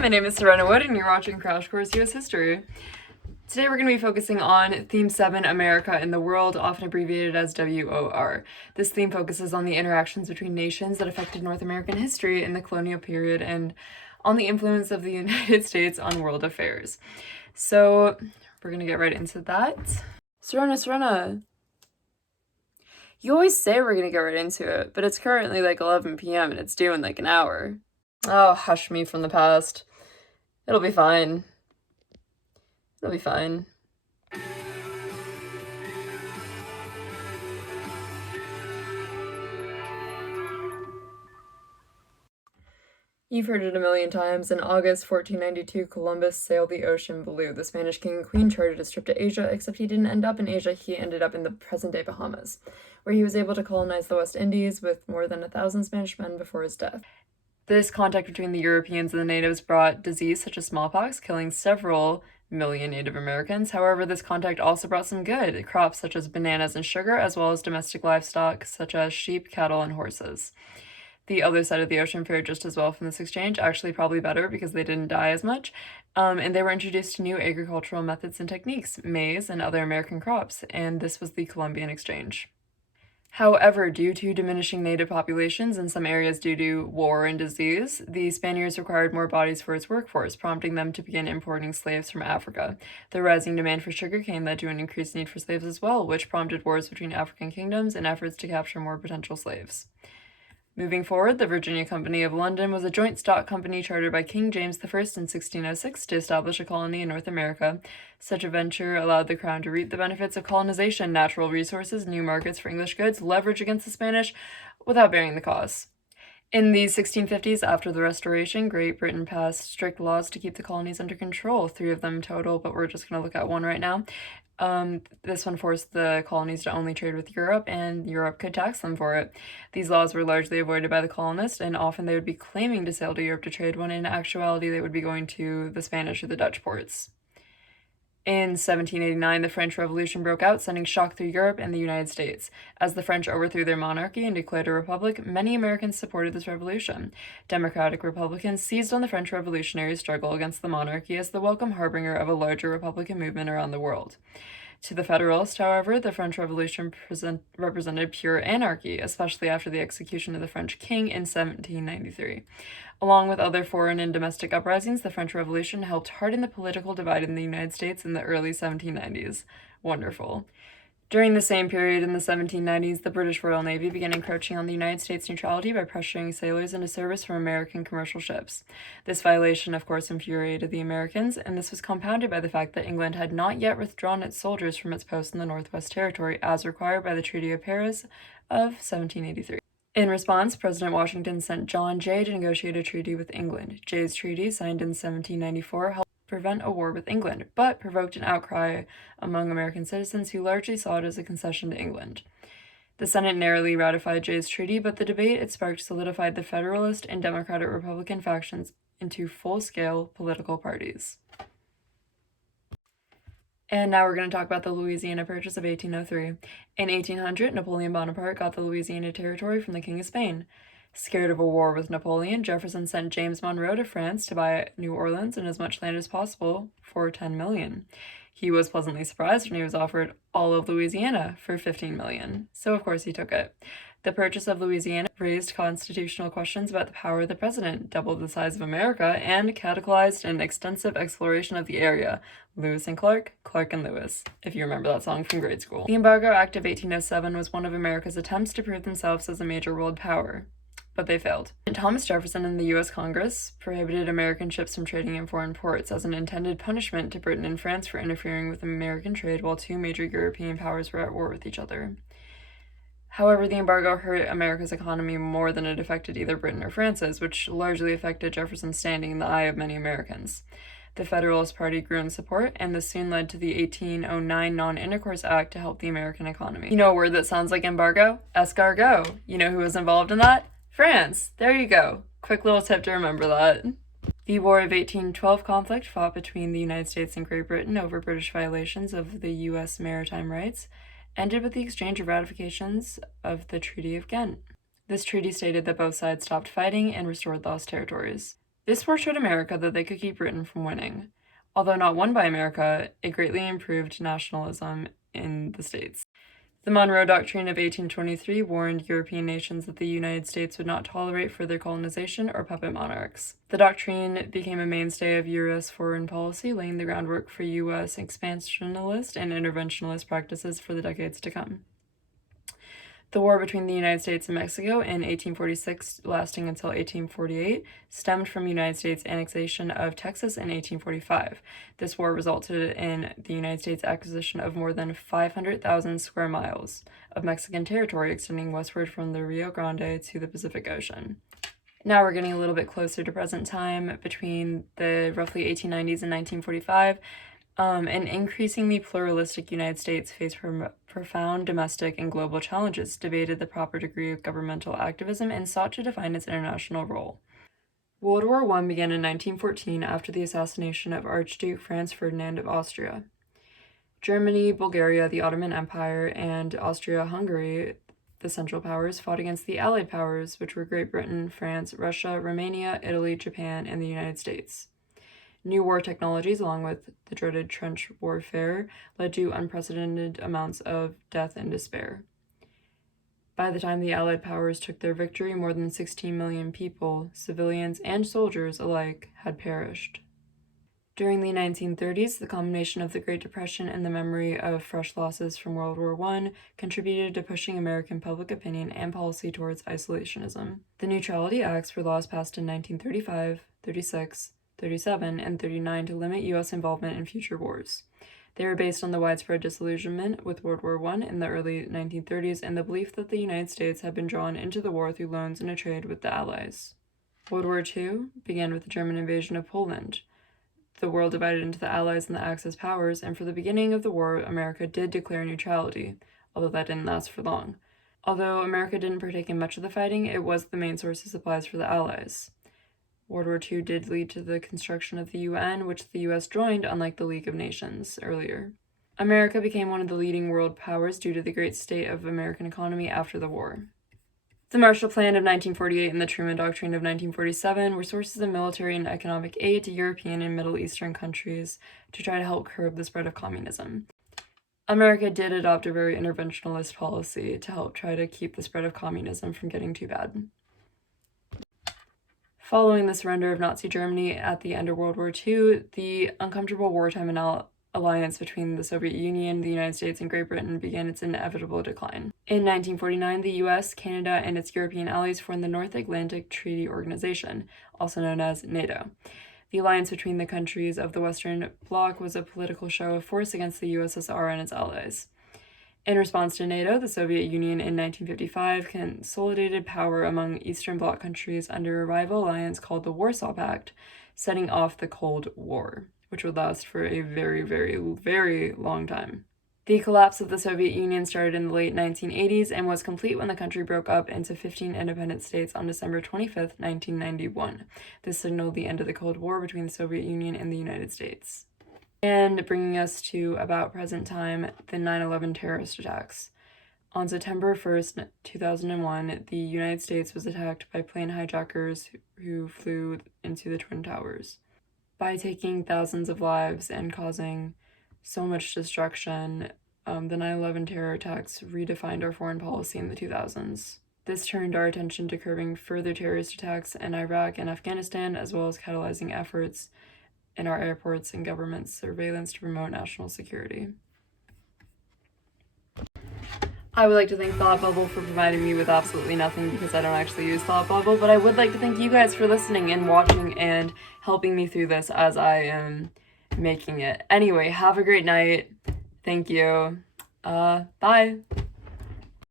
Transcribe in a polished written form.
my name is Sarenna Wood, and you're watching Crash Course U.S. History. Today we're going to be focusing on Theme 7, America in the World, often abbreviated as WOR. This theme focuses on the interactions between nations that affected North American history in the colonial period and on the influence of the United States on world affairs. So we're going to get right into that. Sarenna. You always say we're going to get right into it, but it's currently like 11 p.m. and it's due in like an hour. Oh, hush me from the past. It'll be fine. It'll be fine. You've heard it a million times. In August 1492, Columbus sailed the ocean blue. The Spanish king and queen chartered a trip to Asia, except he didn't end up in Asia. He ended up in the present-day Bahamas, where he was able to colonize the West Indies with more than 1,000 Spanish men before his death. This contact between the Europeans and the natives brought disease such as smallpox, killing several million Native Americans. However, this contact also brought some good crops such as bananas and sugar, as well as domestic livestock such as sheep, cattle, and horses. The other side of the ocean fared just as well from this exchange, actually probably better because they didn't die as much, and they were introduced to new agricultural methods and techniques, maize and other American crops, and this was the Colombian Exchange. However, due to diminishing native populations in some areas due to war and disease, the Spaniards required more bodies for its workforce, prompting them to begin importing slaves from Africa. The rising demand for sugarcane led to an increased need for slaves as well, which prompted wars between African kingdoms and efforts to capture more potential slaves. Moving forward, the Virginia Company of London was a joint stock company chartered by King James I in 1606 to establish a colony in North America. Such a venture allowed the crown to reap the benefits of colonization, natural resources, new markets for English goods, leverage against the Spanish, without bearing the costs. In the 1650s, after the Restoration, Great Britain passed strict laws to keep the colonies under control, 3 of them total, but we're just going to look at one right now. This one forced the colonies to only trade with Europe, and Europe could tax them for it. These laws were largely avoided by the colonists, and often they would be claiming to sail to Europe to trade, when in actuality they would be going to the Spanish or the Dutch ports. In 1789, the French Revolution broke out, sending shock through Europe and the United States. As the French overthrew their monarchy and declared a republic, many Americans supported this revolution. Democratic Republicans seized on the French revolutionary struggle against the monarchy as the welcome harbinger of a larger Republican movement around the world. To the Federalists, however, the French Revolution represented pure anarchy, especially after the execution of the French king in 1793. Along with other foreign and domestic uprisings, the French Revolution helped harden the political divide in the United States in the early 1790s. Wonderful. During the same period in the 1790s, the British Royal Navy began encroaching on the United States' neutrality by pressuring sailors into service from American commercial ships. This violation, of course, infuriated the Americans, and this was compounded by the fact that England had not yet withdrawn its soldiers from its post in the Northwest Territory, as required by the Treaty of Paris of 1783. In response, President Washington sent John Jay to negotiate a treaty with England. Jay's treaty, signed in 1794, helped prevent a war with England, but provoked an outcry among American citizens who largely saw it as a concession to England. The Senate narrowly ratified Jay's treaty, but the debate it sparked solidified the Federalist and Democratic Republican factions into full-scale political parties. And now we're going to talk about the Louisiana Purchase of 1803. In 1800, Napoleon Bonaparte got the Louisiana Territory from the King of Spain. Scared of a war with Napoleon, Jefferson sent James Monroe to France to buy New Orleans and as much land as possible for $10 million. He was pleasantly surprised when he was offered all of Louisiana for $15 million, so of course he took it. The purchase of Louisiana raised constitutional questions about the power of the president, doubled the size of America, and catalyzed an extensive exploration of the area. Lewis and Clark, Clark and Lewis, if you remember that song from grade school. The Embargo Act of 1807 was one of America's attempts to prove themselves as a major world power, but they failed. Thomas Jefferson and the U.S. Congress prohibited American ships from trading in foreign ports as an intended punishment to Britain and France for interfering with American trade while 2 major European powers were at war with each other. However, the embargo hurt America's economy more than it affected either Britain or France's, which largely affected Jefferson's standing in the eye of many Americans. The Federalist Party grew in support, and this soon led to the 1809 Non-Intercourse Act to help the American economy. You know a word that sounds like embargo? Escargot. You know who was involved in that? France! There you go. Quick little tip to remember that. The War of 1812 conflict fought between the United States and Great Britain over British violations of the U.S. maritime rights ended with the exchange of ratifications of the Treaty of Ghent. This treaty stated that both sides stopped fighting and restored lost territories. This war showed America that they could keep Britain from winning. Although not won by America, it greatly improved nationalism in the States. The Monroe Doctrine of 1823 warned European nations that the United States would not tolerate further colonization or puppet monarchs. The doctrine became a mainstay of U.S. foreign policy, laying the groundwork for U.S. expansionist and interventionist practices for the decades to come. The war between the United States and Mexico in 1846, lasting until 1848, stemmed from United States annexation of Texas in 1845. This war resulted in the United States acquisition of more than 500,000 square miles of Mexican territory extending westward from the Rio Grande to the Pacific Ocean. Now we're getting a little bit closer to present time. Between the roughly 1890s and 1945, an increasingly pluralistic United States faced profound domestic and global challenges, debated the proper degree of governmental activism, and sought to define its international role. World War I began in 1914 after the assassination of Archduke Franz Ferdinand of Austria. Germany, Bulgaria, the Ottoman Empire, and Austria-Hungary, the Central Powers, fought against the Allied powers, which were Great Britain, France, Russia, Romania, Italy, Japan, and the United States. New war technologies, along with the dreaded trench warfare, led to unprecedented amounts of death and despair. By the time the Allied powers took their victory, more than 16 million people, civilians and soldiers alike, had perished. During the 1930s, the combination of the Great Depression and the memory of fresh losses from World War I contributed to pushing American public opinion and policy towards isolationism. The Neutrality Acts were laws passed in 1935, 36, 37, and 39 to limit U.S. involvement in future wars. They were based on the widespread disillusionment with World War I in the early 1930s and the belief that the United States had been drawn into the war through loans and a trade with the Allies. World War II began with the German invasion of Poland. The world divided into the Allies and the Axis powers, and for the beginning of the war, America did declare neutrality, although that didn't last for long. Although America didn't partake in much of the fighting, it was the main source of supplies for the Allies. World War II did lead to the construction of the UN, which the US joined, unlike the League of Nations earlier. America became one of the leading world powers due to the great state of American economy after the war. The Marshall Plan of 1948 and the Truman Doctrine of 1947 were sources of military and economic aid to European and Middle Eastern countries to try to help curb the spread of communism. America did adopt a very interventionist policy to help try to keep the spread of communism from getting too bad. Following the surrender of Nazi Germany at the end of World War II, the uncomfortable wartime alliance between the Soviet Union, the United States, and Great Britain began its inevitable decline. In 1949, the US, Canada, and its European allies formed the North Atlantic Treaty Organization, also known as NATO. The alliance between the countries of the Western Bloc was a political show of force against the USSR and its allies. In response to NATO, the Soviet Union in 1955 consolidated power among Eastern Bloc countries under a rival alliance called the Warsaw Pact, setting off the Cold War, which would last for a very, very, very long time. The collapse of the Soviet Union started in the late 1980s and was complete when the country broke up into 15 independent states on December 25, 1991. This signaled the end of the Cold War between the Soviet Union and the United States. And bringing us to about present time, the 9/11 terrorist attacks. On September 1st, 2001, the United States was attacked by plane hijackers who flew into the Twin Towers. By taking thousands of lives and causing so much destruction, the 9/11 terror attacks redefined our foreign policy in the 2000s. This turned our attention to curbing further terrorist attacks in Iraq and Afghanistan, as well as catalyzing efforts in our airports and government surveillance to promote national security. I would like to thank Thought Bubble for providing me with absolutely nothing because I don't actually use Thought Bubble, but I would like to thank you guys for listening and watching and helping me through this as I am making it. Anyway, have a great night. Thank you. Bye.